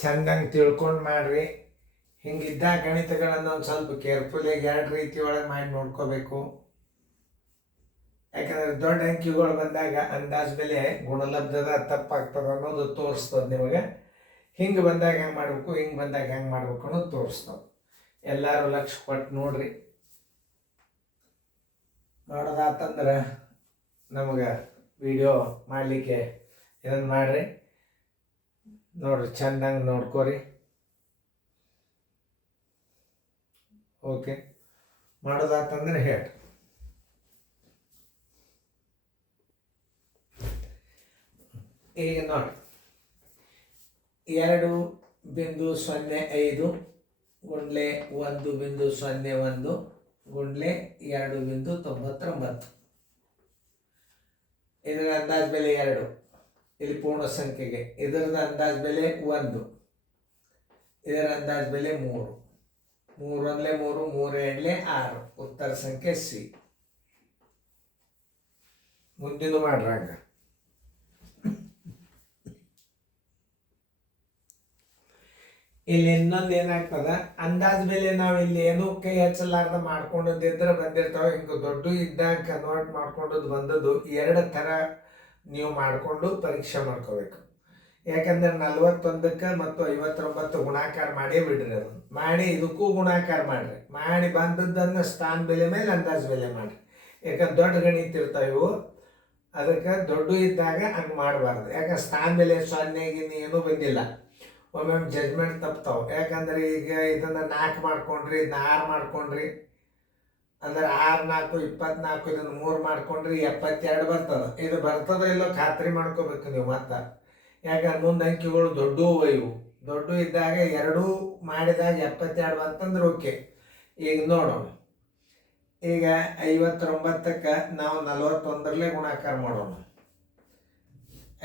ಚಂದಂಗೆ ತಿಳ್ಕೊಂಡು ಮಾಡ್ರಿ. ಹಿಂಗಿದ್ದ ಗಣಿತಗಳನ್ನು ಒಂದು ಸ್ವಲ್ಪ ಕೇರ್ಫುಲ್ಲಾಗಿ ಎರಡು ರೀತಿ ಒಳಗೆ ಮಾಡಿ ನೋಡ್ಕೋಬೇಕು. ಯಾಕಂದ್ರೆ ದೊಡ್ಡ ಅಂಕಿಗಳು ಬಂದಾಗ ಅಂದಾಜು ಬೆಲೆ ಗುಣಲಬ್ಧದ ತಪ್ಪಾಗ್ತದೆ ಅನ್ನೋದು ತೋರಿಸ್ತದೆ ನಿಮಗೆ. ಹಿಂಗೆ ಬಂದಾಗ ಹೆಂಗೆ ಮಾಡಬೇಕು, ಹಿಂಗೆ ಬಂದಾಗ ಹೆಂಗೆ ಮಾಡ್ಬೇಕು ಅನ್ನೋದು ತೋರಿಸ್ತದೆ. ಎಲ್ಲರೂ ಲಕ್ಷ್ಯ ಕೊಟ್ಟು ನೋಡ್ರಿ. ನೋಡೋದಾತಂದ್ರೆ ನಮಗೆ ವಿಡಿಯೋ ಮಾಡಲಿಕ್ಕೆ ಇದನ್ನು ಮಾಡಿರಿ. ನೋಡ್ರಿ, ಚೆಂದಂಗೆ ನೋಡ್ಕೋರಿ. ಓಕೆ, ಮಾಡೋದಾತಂದ್ರೆ ಹೇಳಿ. ಈಗ ನೋಡಿ, 2.05 ಗುಂಡ್ಲೆ 1.01 ಗುಂಡ್ಲೆ 2.99. ಇದರ ಅಂದಾಜು ಬೆಲೆ 2. ಇಲ್ಲಿ ಪೂರ್ಣ ಸಂಖ್ಯೆಗೆ ಇದರದ ಅಂದಾಜು ಬೆಲೆ 1. ಇದರ ಅಂದಾಜು ಬೆಲೆ 3. 3 1 3, 3 2 6. ಉತ್ತರ ಸಂಖ್ಯೆ ಸಿ. ಮುಂದಿನ ಮಾಡ್ರಂಗ. ಇಲ್ಲಿ ಇನ್ನೊಂದು ಏನಾಗ್ತದ, ಅಂದಾಜು ಬೆಲೆ ನಾವು ಇಲ್ಲಿ ಏನೂ ಕೈ ಹಚ್ಚಲಾರ್ದ ಮಾಡ್ಕೊಂಡದಿದ್ರೆ ಬಂದಿರ್ತಾವೆ. ಹಿಂಗೆ ದೊಡ್ಡ ಇದ್ದಾಗ ಕನ್ವರ್ಟ್ ಮಾಡ್ಕೊಂಡದ್ದು ಬಂದದ್ದು 2 ಥರ ನೀವು ಮಾಡಿಕೊಂಡು ಪರೀಕ್ಷೆ ಮಾಡ್ಕೋಬೇಕು. ಯಾಕಂದ್ರೆ 41ಕ್ಕೆ ಮತ್ತು 59 ಗುಣಾಕಾರ ಮಾಡೇ ಬಿಡ್ರಿ. ಅದು ಮಾಡಿ ಇದಕ್ಕೂ ಗುಣಾಕಾರ ಮಾಡಿರಿ. ಮಾಡಿ ಬಂದದ್ದನ್ನು ಸ್ಥಾನ ಬೆಲೆ ಮೇಲೆ ಅಂದಾಜು ಬೆಲೆ ಮಾಡಿರಿ. ಯಾಕಂದ್ರೆ ದೊಡ್ಡ ಗಣಿತ ಇರ್ತಾವೆ ಇವು. ಅದಕ್ಕೆ ದೊಡ್ಡ ಇದ್ದಾಗ ಹಂಗೆ ಮಾಡಬಾರ್ದು. ಯಾಕಂದ್ರೆ ಸ್ಥಾನ ಬೆಲೆ 0 ಏನೂ ಬಂದಿಲ್ಲ. ಒಮ್ಮೊಮ್ಮೆ ಜಜ್ಮೆಂಟ್ ತಪ್ತಾವೆ. ಯಾಕಂದ್ರೆ ಈಗ ಇದನ್ನು 4 ಮಾಡ್ಕೊಂಡ್ರಿ, ಇದನ್ನ 6 ಮಾಡ್ಕೊಂಡ್ರಿ ಅಂದ್ರೆ 6 4 24, ಇದನ್ನು 3 ಮಾಡ್ಕೊಂಡ್ರಿ 72 ಬರ್ತದೆ. ಇದು ಬರ್ತದೋ ಇಲ್ಲೋ ಖಾತ್ರಿ ಮಾಡ್ಕೋಬೇಕು ನೀವು. ಮತ್ತೆ ಯಾಕಂದ್ರೆ ಮುಂದೆ ಅಂಕಿಗಳು ದೊಡ್ಡವು ಇವು. ದೊಡ್ಡ ಇದ್ದಾಗ 2 ಮಾಡಿದಾಗ 72 ಬಂತಂದ್ರೆ ಓಕೆ. ಈಗ ನೋಡೋಣ. ಈಗ 59ಕ್ಕೆ ನಾವು 41ರಲ್ಲೇ ಗುಣಾಕಾರ ಮಾಡೋಣ.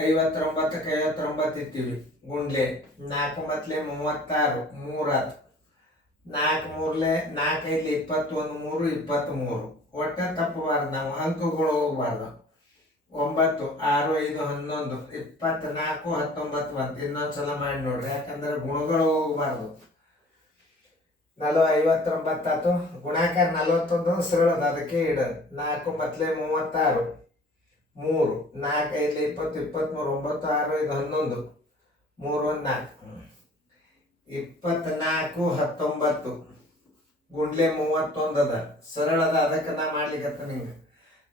59ಕ್ಕೆ 59 ಇರ್ತೀವಿ. ಗುಂಡ್ಲೆ 4 ಮತ್ಲೆ 36, 3 ಆಯ್ತು. 4 3 4 5 21, 3 23. ಒಟ್ಟೆ ತಪ್ಪಬಾರ್ದು, ನಾವು ಅಂಕಗಳು ಹೋಗ್ಬಾರ್ದು. 9 6 5 11, 24 19 ಬಂತು. ಇನ್ನೊಂದ್ಸಲ ಮಾಡಿ ನೋಡ್ರಿ, ಯಾಕಂದ್ರೆ ಗುಣಗಳು ಹೋಗ್ಬಾರ್ದು. 59 ಆಯ್ತು. ಗುಣಾಕಾರ 41 ಸರಳದ, ಅದಕ್ಕೆ ಇಡೋದು. 4 ಮತ್ಲೆ 36, 3 4 5 20 23, 9 6 5 11, 3 1 4, 24 19 ಗುಂಡ್ಲೆ 31 ಅದ. ಸರಳದ, ಅದಕ್ಕೆ ನಾ ಮಾಡ್ಲಿಕ್ಕೆ ನಿಂಗೆ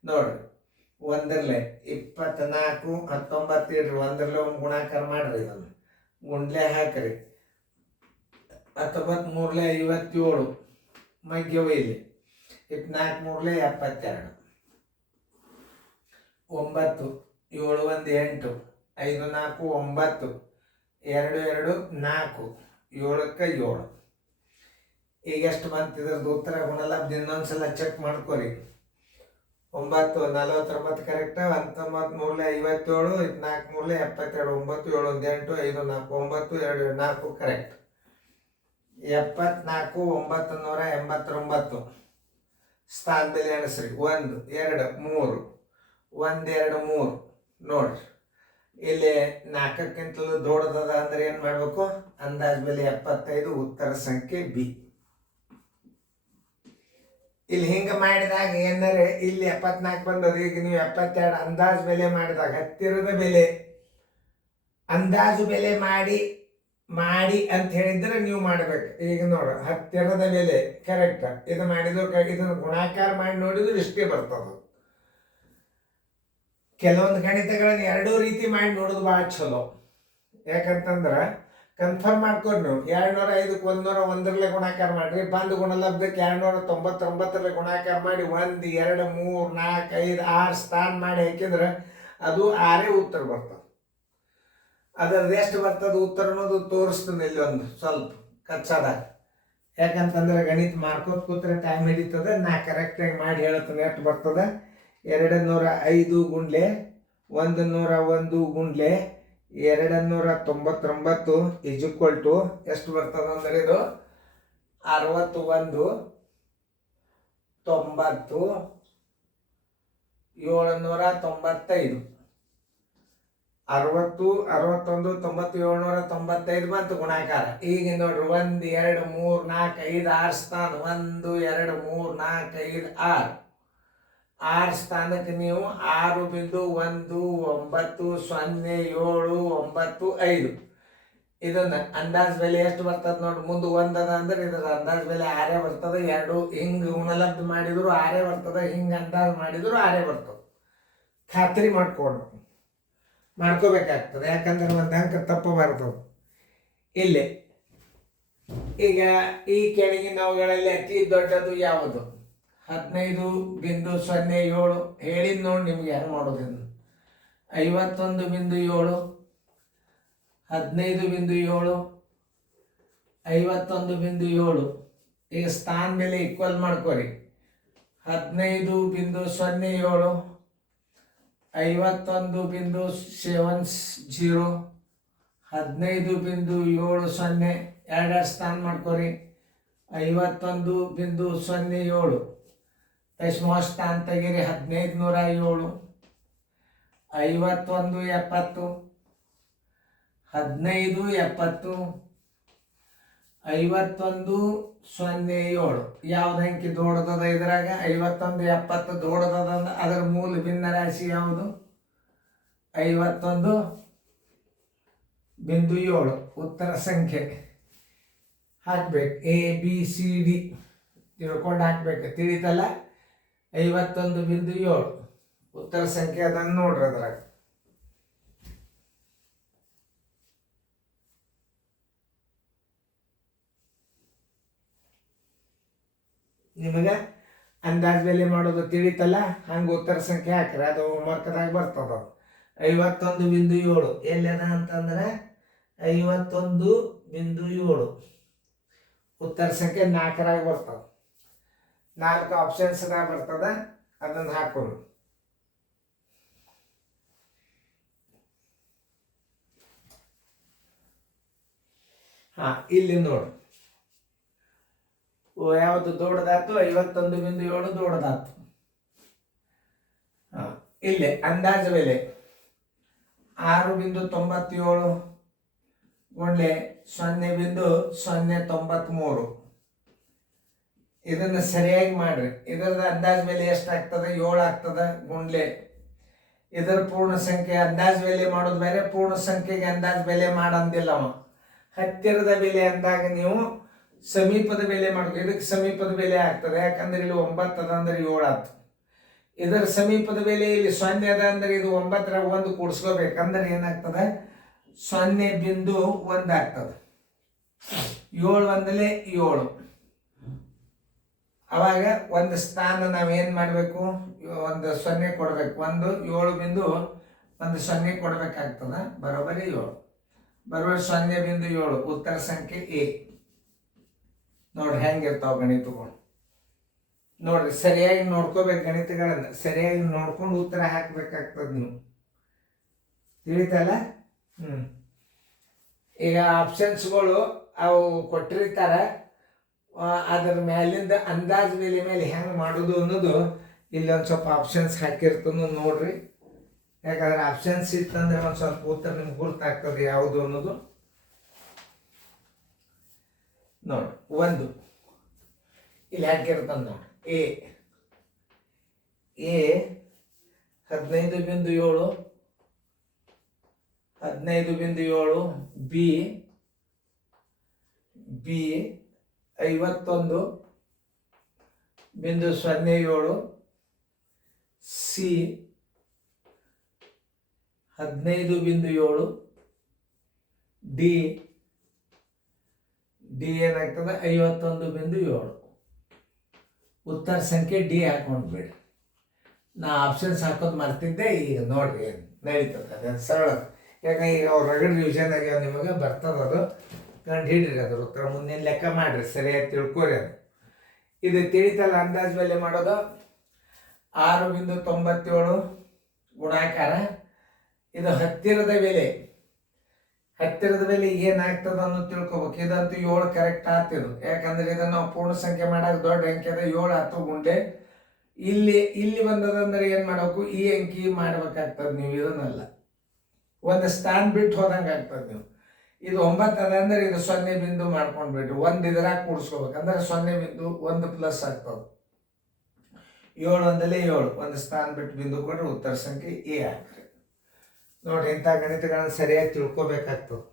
ನೋಡ್ರಿ. 1ರಲ್ಲೇ 24 19 ಇಡ್ರಿ. 1ರಲ್ಲೇ ಒಂದು ಗುಣಾಕಾರ ಮಾಡ್ರಿ. ಇದನ್ನು ಗುಂಡ್ಲೆ ಹಾಕ್ರಿ. 19 3 57 ಮಗ್ಯವ ಇಲ್ಲಿ. 24 3 72. 9 7 1 8, 5 4 9, 2 2 4, 7ಕ್ಕೆ 7. ಈಗ ಎಷ್ಟು ಬಂತಿದ್ರದ್ದು ಉತ್ತರ ಗುಣಲಬ್ಧ ಇನ್ನೊಂದ್ಸಲ ಚೆಕ್ ಮಾಡ್ಕೊರಿ. 9 49 ಕರೆಕ್ಟ್. 19 3 57, 24 3 72, 9 7 1 8, 5 4 9, 2 4 ಕರೆಕ್ಟ್. 74 989. ಸ್ಥಾನದಲ್ಲಿ ಎಣಿಸ್ರಿ. 1 2 3, 1 2 3 ನೋಡ್ರಿ. ಇಲ್ಲಿ 4ಕ್ಕಿಂತಲೂ ದೊಡ್ಡದದ ಅಂದ್ರೆ ಏನು ಮಾಡಬೇಕು? ಅಂದಾಜು ಬೆಲೆ 75. ಉತ್ತರ ಸಂಖ್ಯೆ ಬಿ. ಇಲ್ಲಿ ಹಿಂಗೆ ಮಾಡಿದಾಗ ಏನಾರೆ ಇಲ್ಲಿ 74 ಬಂದದ. ಈಗ ನೀವು 72 ಅಂದಾಜು ಬೆಲೆ ಮಾಡಿದಾಗ ಹತ್ತಿರದ ಬೆಲೆ ಅಂದಾಜು ಬೆಲೆ ಮಾಡಿ ಅಂತ ಹೇಳಿದ್ರೆ ನೀವು ಮಾಡಬೇಕು. ಈಗ ನೋಡು, ಹತ್ತಿರದ ಬೆಲೆ ಕರೆಕ್ಟ್. ಇದು ಮಾಡಿದ್ರು ಇದನ್ನು ಗುಣಾಕಾರ ಮಾಡಿ ನೋಡಿದ್ರು ಇಷ್ಟೇ ಬರ್ತದೆ. ಕೆಲವೊಂದು ಗಣಿತಗಳನ್ನು 2 ರೀತಿ ಮಾಡಿ ನೋಡೋದು ಭಾಳ ಚಲೋ. ಯಾಕಂತಂದ್ರೆ ಕನ್ಫರ್ಮ್ ಮಾಡ್ಕೊಂಡು ನೀವು 205ಕ್ಕೆ 101ರಲ್ಲೇ ಗುಣಾಕಾರ ಮಾಡಿರಿ. ಬಂದು ಗುಣಲಬ್ಧಕ್ಕೆ 299ರಲ್ಲೇ ಗುಣಾಕಾರ ಮಾಡಿ 1 2 3 4 5 6 ಸ್ಥಾನ ಮಾಡಿ ಹಾಕಿದ್ರೆ ಅದು 6 ಉತ್ತರ ಬರ್ತದೆ. ಅದರದ್ದು ಎಷ್ಟು ಬರ್ತದೆ ಉತ್ತರ ಅನ್ನೋದು ತೋರಿಸ್ತೀನಿ ಇಲ್ಲಿ ಒಂದು ಸ್ವಲ್ಪ ಕಚ್ಚಾದಾಗ. ಯಾಕಂತಂದ್ರೆ ಗಣಿತ ಮಾಡ್ಕೋತ ಕೂತ್ರೆ ಟೈಮ್ ಹಿಡಿತದೆ. ನಾ ಕರೆಕ್ಟಾಗಿ ಮಾಡಿ ಹೇಳ್ತೀನಿ ಎಷ್ಟು ಬರ್ತದೆ. 205 ಗುಂಡ್ಲೆ 101 ಗುಂಡ್ಲೆ 299 = ಎಷ್ಟು ಬರ್ತದೆ ಅಂದ್ರೆ ಇದು 61 90 795. 60, 61, 90, 795 ಬಂತು ಗುಣಾಕಾರ. ಈಗ ನೋಡ್ರಿ 1, 2, 3, 4, 5, 6 ಸ್ಥಾನ. 1, 2, 3, 4, 5, 6. 6 ಸ್ಥಾನಕ್ಕೆ ನೀವು 6.190795. ಇದನ್ನ ಅಂದಾಜ್ ಬೆಲೆ ಎಷ್ಟು ಬರ್ತದೆ ನೋಡಿ. ಮುಂದೆ ಒಂದದ ಅಂದ್ರೆ ಇದ್ರ ಅಂದಾಜ್ ಬೆಲೆ 6 ಬರ್ತದೆ. 2 ಹಿಂಗ್ ಗುಣಲಬ್ಧ ಮಾಡಿದ್ರು 6 ಬರ್ತದೆ, ಹಿಂಗ್ ಅಂದಾಜ್ ಮಾಡಿದ್ರು 6 ಬರ್ತದೆ. ಖಾತ್ರಿ ಮಾಡ್ಕೋಬೇಕಾಗ್ತದೆ, ಯಾಕಂದ್ರೆ ಒಂದು ಅಂಕ ತಪ್ಪು ಬರ್ತದೆ ಇಲ್ಲಿ. ಈಗ ಈ ಕೆಳಗಿನವುಗಳಲ್ಲಿ ಅತಿ ದೊಡ್ಡದು ಯಾವುದು? 15.07 ಹೇಳಿದ್ ನೋಡಿ ನಿಮ್ಗೆ ಹೆಂಗೆ ಮಾಡೋದನ್ನು. 51.7, 15.7, 51.7. ಈಗ ಸ್ಥಾನ ಮೇಲೆ ಈಕ್ವಲ್ ಮಾಡ್ಕೊರಿ. 15.07, 51.70, 15.70, ಎರಡು ಸ್ಥಾನ ಮಾಡ್ಕೊರಿ. 51.07 ದಶಮಾಂಶ ಸ್ಥಾನ ತೆಗೀರಿ. 1507, 5170, 1570, 5107. ಯಾವ್ದು ಅಂಕಿ ದೊಡ್ಡದ ಇದ್ರಾಗ? 5170 ದೊಡ್ಡದ. ಅದರ ಮೂಲ ಭಿನ್ನ ರಾಶಿ ಯಾವುದು? 51.7. ಉತ್ತರ ಸಂಖ್ಯೆ ಹಾಕ್ಬೇಕು. ABCD ತಿಳ್ಕೊಂಡು ಹಾಕ್ಬೇಕು, ತಿಳಿತಲ್ಲ? 51.7 ಉತ್ತರ ಸಂಖ್ಯೆ ಅದನ್ನು ನೋಡ್ರಿ. ಅದ್ರಾಗ ನಿಮಗೆ ಅಂದಾಜ್ ಬೆಲೆ ಮಾಡೋದು ತಿಳಿತಲ್ಲ? ಹಂಗೆ ಉತ್ತರ ಸಂಖ್ಯೆ ಹಾಕ್ರಿ, ಅದು ಹೋಮ್ವರ್ಕ್ದಾಗ ಬರ್ತದ. 51.7 ಎಲ್ಲದ ಅಂತಂದ್ರೆ 51.7 ಉತ್ತರ ಸಂಖ್ಯೆ 4ರಾಗ ಬರ್ತದ. 4 ಆಪ್ಷನ್ಸ್ದಾಗ ಬರ್ತದ, ಅದನ್ನು ಹಾಕೋದು. ಇಲ್ಲಿ ನೋಡಿ ಯಾವುದು ದೊಡ್ಡದಾತು? 51.7 ದೊಡ್ಡದಾತು. ಇಲ್ಲಿ ಅಂದಾಜು ಬೆಲೆ 6.97 ಗುಂಡ್ಲೆ 0.093. ಇದನ್ನು ಸರಿಯಾಗಿ ಮಾಡ್ರಿ. ಇದರದ ಅಂದಾಜು ಬೆಲೆ ಎಷ್ಟಾಗ್ತದೆ? 7 ಆಗ್ತದೆ ಗುಂಡ್ಲೆ ಇದರ ಪೂರ್ಣ ಸಂಖ್ಯೆ. ಅಂದಾಜು ಬೆಲೆ ಮಾಡೋದು ಬೇರೆ, ಪೂರ್ಣ ಸಂಖ್ಯೆಗೆ ಅಂದಾಜು ಬೆಲೆ ಮಾಡಂದಿಲ್ಲ ಅವ. ಹತ್ತಿರದ ಬೆಲೆ ಅಂದಾಗ ನೀವು ಸಮೀಪದ ಬೆಲೆ ಮಾಡ್ಬೇಕು. ಇದಕ್ಕೆ ಸಮೀಪದ ಬೆಲೆ ಆಗ್ತದೆ, ಯಾಕಂದ್ರೆ ಇಲ್ಲಿ 9 ಅದ ಅಂದ್ರೆ 7 ಆಯ್ತು. ಇದರ ಸಮೀಪದ ಬೆಲೆ ಇಲ್ಲಿ 0 ಅದ ಅಂದ್ರೆ ಇದು 9ರಾಗ 1 ಕೂಡಿಸ್ಕೋಬೇಕಂದ್ರೆ ಏನಾಗ್ತದೆ? 0.1 ಆಗ್ತದೆ. 7 ಒಂದಲೇ 7. ಅವಾಗ ಒಂದು ಸ್ಥಾನ ನಾವೇನು ಮಾಡಬೇಕು? ಒಂದು 0 ಕೊಡ್ಬೇಕು. 1 ಕೊಡ್ಬೇಕಾಗ್ತದೆ. ಬರೋಬ್ಬರಿ 7. ಬರೋಬ್ಬರಿ 0.7 ಉತ್ತರ ಸಂಖ್ಯೆ A. ನೋಡ್ರಿ ಹೆಂಗಿರ್ತಾವ ಗಣಿತಗಳು. ನೋಡ್ರಿ ಸರಿಯಾಗಿ ನೋಡ್ಕೋಬೇಕು, ಗಣಿತಗಳನ್ನ ಸರಿಯಾಗಿ ನೋಡ್ಕೊಂಡು ಉತ್ತರ ಹಾಕ್ಬೇಕಾಗ್ತದೆ ನೀವು, ತಿಳಿತಲ್ಲ? ಈಗ ಆಪ್ಷನ್ಸ್ಗಳು ಅವು ಕೊಟ್ಟಿರ್ತಾರೆ, ಅದರ ಮೇಲಿಂದ ಅಂದಾಜು ಬೆಲೆ ಮೇಲೆ ಹೆಂಗೆ ಮಾಡೋದು ಅನ್ನೋದು ಇಲ್ಲಿ ಒಂದು ಸ್ವಲ್ಪ ಆಪ್ಷನ್ಸ್ ಹಾಕಿರ್ತನೋ ನೋಡ್ರಿ. ಯಾಕಂದ್ರೆ ಆಪ್ಷನ್ಸ್ ಇತ್ತಂದ್ರೆ ಒಂದು ಸ್ವಲ್ಪ ಉತ್ತರ ನಿಮ್ಗೆ ಗುರ್ತಾಗ್ತದೆ ಯಾವುದು ಅನ್ನೋದು. ನೋಡಿ 1 ಇಲ್ಲಿ ಹಾಕಿರ್ತಂದು ನೋಡಿ. A 15.7, 15.7. B 51.07. C 15.7. D ಏನಾಗ್ತದೆ? 51.7. ಉತ್ತರ ಸಂಖ್ಯೆ D ಹಾಕೊಂಡ್ಬೇಡಿ. ನಾ ಆಪ್ಷನ್ಸ್ ಹಾಕೋದು ಮರ್ತಿದ್ದೆ, ಈಗ ನೋಡ್ರಿ ನಡೀತದೆ, ಅದೇನು ಸರಳ. ಯಾಕಂದ್ರೆ ಈಗ ಅವ್ರು ರಗಡ್ ರಿವಿಷನ್ ಆಗ್ಯಾವ, ನಿಮಗೆ ಬರ್ತದ, ಅದು ಕಂಡು ಹಿಡ್ರಿ. ಅದ್ರ ಉತ್ತರ ಮುಂದಿನ ಲೆಕ್ಕ ಮಾಡಿರಿ, ಸರಿಯಾಗಿ ತಿಳ್ಕೊರಿ. ಅದು ಇದು ತಿಳಿತಲ್ಲ? ಅಂದಾಜು ಬೆಲೆ ಮಾಡೋದು 6.97 ಗುಣಾಕಾರ. ಇದು ಹತ್ತಿರದ ಬೆಲೆ. ಹತ್ತಿರದ ಬೆಲೆ ಏನಾಗ್ತದ ಅನ್ನೋದು ತಿಳ್ಕೊಬೇಕು. ಇದಂತೂ 7 ಕರೆಕ್ಟ್ ಆಗ್ತಿದ್ದು, ಯಾಕಂದ್ರೆ ಇದನ್ನು ನಾವು ಪೂರ್ಣ ಸಂಖ್ಯೆ ಮಾಡಕ್ಕೆ ದೊಡ್ಡ ಅಂಕೆ ಅದ 7 ಆಯ್ತು ಗುಂಡೆ. ಇಲ್ಲಿ ಬಂದದಂದ್ರೆ ಏನು ಮಾಡಬೇಕು? ಈ ಅಂಕಿ ಮಾಡ್ಬೇಕಾಗ್ತದೆ ನೀವು, ಇದನ್ನಲ್ಲ. ಒಂದು ಸ್ಥಾನ ಬಿಟ್ಟು ಹೋದಂಗೆ ಆಗ್ತದೆ. ನೀವು ಇದು 9 ಅದ ಅಂದ್ರೆ ಇದು 0 ಬಿಂದು ಮಾಡ್ಕೊಂಡು ಬಿಡ್ರಿ. ಒಂದು ಇದ್ರಾಗ ಕೂಡಿಸ್ಕೋಬೇಕಂದ್ರೆ 0 ಬಿಂದು 1 ಪ್ಲಸ್ ಆಗ್ತದೆ. 7 ಒಂದಲೇ 7, ಒಂದು ಸ್ಥಾನ ಬಿಟ್ಟು ಬಿಂದು ಕೊಟ್ಟರೆ ಉತ್ತರ ಸಂಖ್ಯೆ ಎ ಆಗ್ತದೆ. ನೋಡ್ರಿ, ಇಂಥ ಗಣಿತಗಳನ್ನ ಸರಿಯಾಗಿ ತಿಳ್ಕೊಬೇಕಾಗ್ತದೆ.